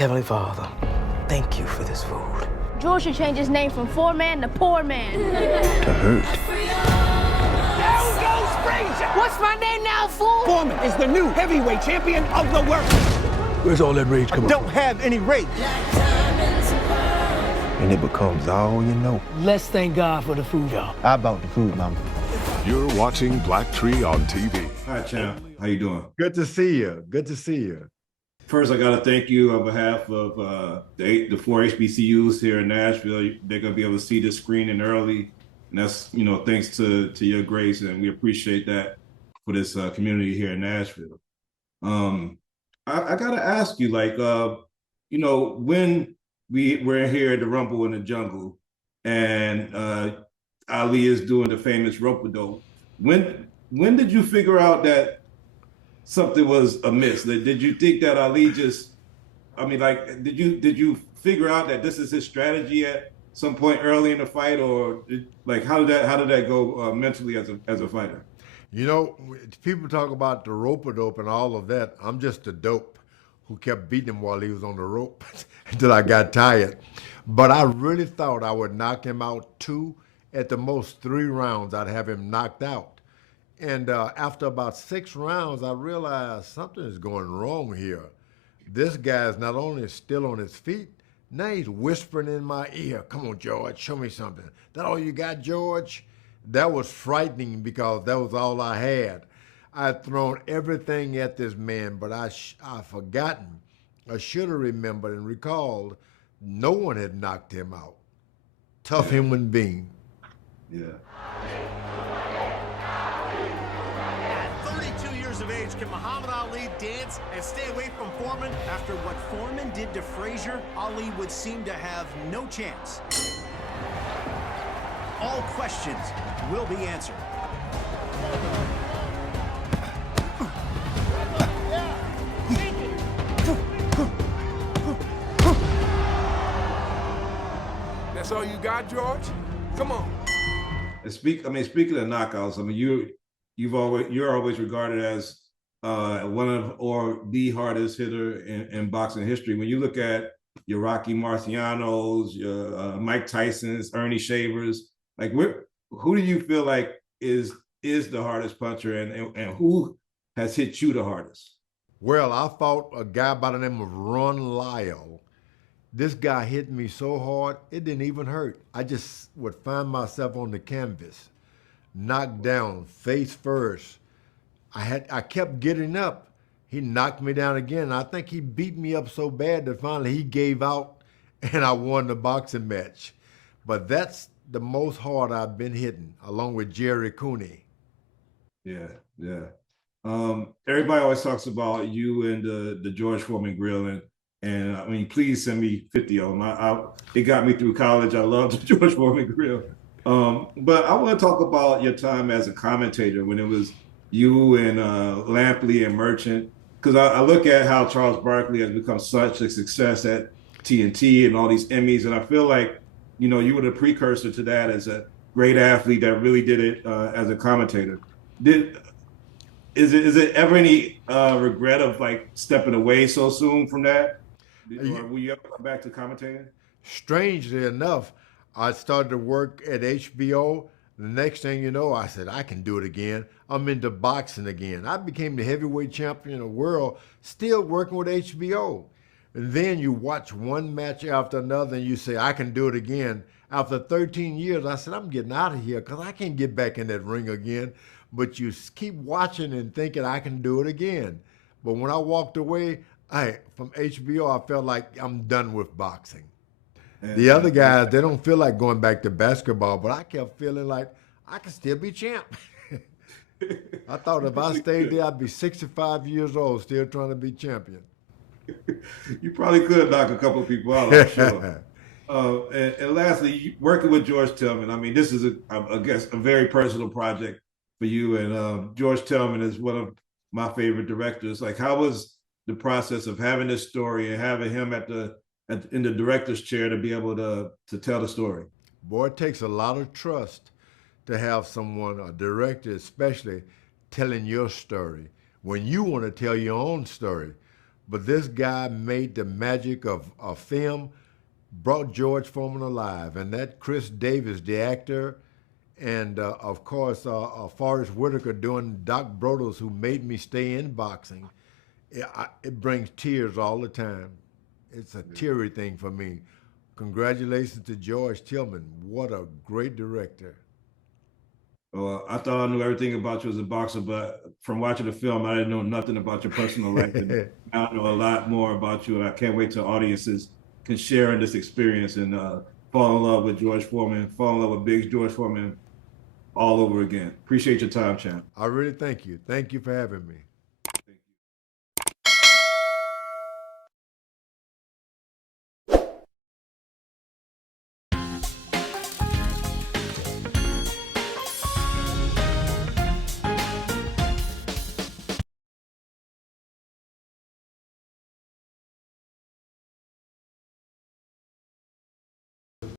Heavenly Father, thank you for this food. George should change his name from Foreman to Poor Man. To hurt. Down goes Frazier! What's my name now, fool? Foreman is the new heavyweight champion of the world. Where's all that rage coming from? Don't have any rage. And it becomes all you know. Let's thank God for the food, y'all. How about the food, mama? You're watching Black Tree on TV. Hi, champ. How you doing? Good to see you. Good to see you. First, I got to thank you on behalf of the four HBCUs here in Nashville. They're going to be able to see this screening early. And that's, thanks to your grace. And we appreciate that for this community here in Nashville. I got to ask you, when we're here at the Rumble in the Jungle and Ali is doing the famous rope-a-dope, when did you figure out that something was amiss? Did you think that Ali did you figure out that this is his strategy at some point early in the fight, or how did that go mentally as a fighter? People talk about the rope-a-dope and all of that. I'm just a dope who kept beating him while he was on the rope until I got tired. But I really thought I would knock him out 2, at the most 3 rounds, I'd have him knocked out. And after about 6 rounds, I realized something is going wrong here. This guy is not only still on his feet, now he's whispering in my ear, "Come on, George, show me something. That all you got, George?" That was frightening because that was all I had. I had thrown everything at this man, but I forgotten. I should have remembered and recalled no one had knocked him out. Tough human being. Yeah. At 32 years of age, can Muhammad Ali dance and stay away from Foreman? After what Foreman did to Frazier, Ali would seem to have no chance. All questions will be answered. That's all you got, George? Come on. And speaking of knockouts, you're always regarded as one of or the hardest hitter in boxing history. When you look at your Rocky Marcianos, your Mike Tyson's, Ernie Shavers, who do you feel like is the hardest puncher, and who has hit you the hardest? Well, I fought a guy by the name of Ron Lyle. This guy hit me so hard, it didn't even hurt. I just would find myself on the canvas, knocked down, face first. I kept getting up. He knocked me down again. I think he beat me up so bad that finally he gave out and I won the boxing match. But that's the most hard I've been hitting, along with Jerry Cooney. Yeah. Everybody always talks about you and the George Foreman grill, and please send me 50 of them. It got me through college. I love the George Foreman grill. But I want to talk about your time as a commentator when it was you and Lampley and Merchant, because I look at how Charles Barkley has become such a success at TNT and all these Emmys, and I feel like you were the precursor to that as a great athlete that really did it as a commentator. Is it ever any regret of stepping away so soon from that? Or will you ever come back to commentating? Strangely enough, I started to work at HBO. The next thing you know, I said, I can do it again. I'm into boxing again. I became the heavyweight champion of the world, still working with HBO. And then you watch one match after another and you say, I can do it again. After 13 years, I said, I'm getting out of here because I can't get back in that ring again. But you keep watching and thinking I can do it again. But when I walked away from HBO, I felt like I'm done with boxing. The other guys, they don't feel like going back to basketball, but I kept feeling like I can still be champ. I thought if I stayed there, I'd be 65 years old, still trying to be champion. You probably could knock a couple of people out, I'm sure. And lastly, working with George Tillman. This is, I guess, a very personal project for you. And George Tillman is one of my favorite directors. How was the process of having this story and having him in the director's chair to be able to tell the story? Boy, it takes a lot of trust to have someone, a director especially, telling your story when you want to tell your own story. but this guy made the magic of film, brought George Foreman alive. And that Khris Davis, the actor, and of course, Forest Whitaker doing Doc Broadus, who made me stay in boxing. It brings tears all the time. It's a teary thing for me. Congratulations to George Tillman. What a great director. Well, I thought I knew everything about you as a boxer, but from watching the film, I didn't know nothing about your personal life. Now I know a lot more about you, and I can't wait till audiences can share in this experience and fall in love with George Foreman, fall in love with Big George Foreman all over again. Appreciate your time, champ. I really thank you. Thank you for having me.